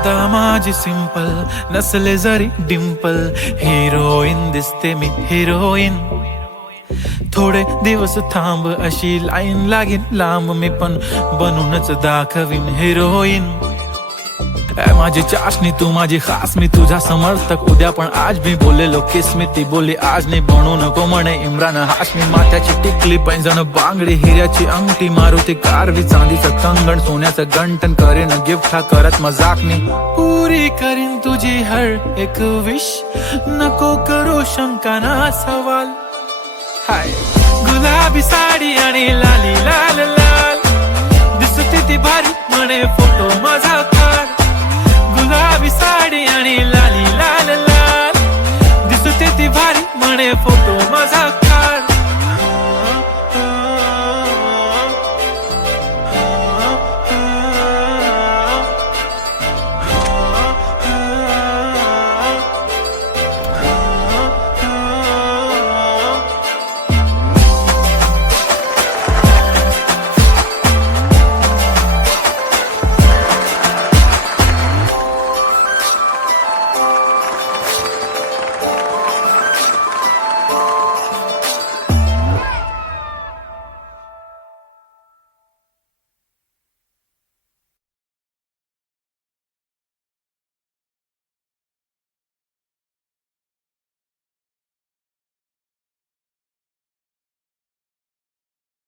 अदा माझी सिंपल नसले जरी डिंपल, हिरोईन दिसते मी हिरोईन. थोडे दिवस थांब अशी लाईन लागेल लांब, मी पण बनूनच दाखवीन हिरोईन. माझी चाशनी तू माझी खास, मी तुझा समर्थक उद्या पण आज मी बोलेलो किस मी, ती बोली आज नाही बनू नको म्हणे इम्रान हाशमी. माथ्याची टिकली पैंजण बांगडी हिऱ्याची अंगठी, मारुती कारवी चांदीचं कंगण सोन्याचं गंटन, करेन गिफ्ट हा करत मजाक मी. पुरी करीन तुझी हर एक विश, नको करू शंका ना सवाल. हाय गुलाबी साडी आणि लाली लाल लाल, दिसते ती भारी म्हणे फोटो माझा काढ. गुलाबी साडी आणि लाली लाल लाल, दिसते ती भारी म्हणे फोटो माझा.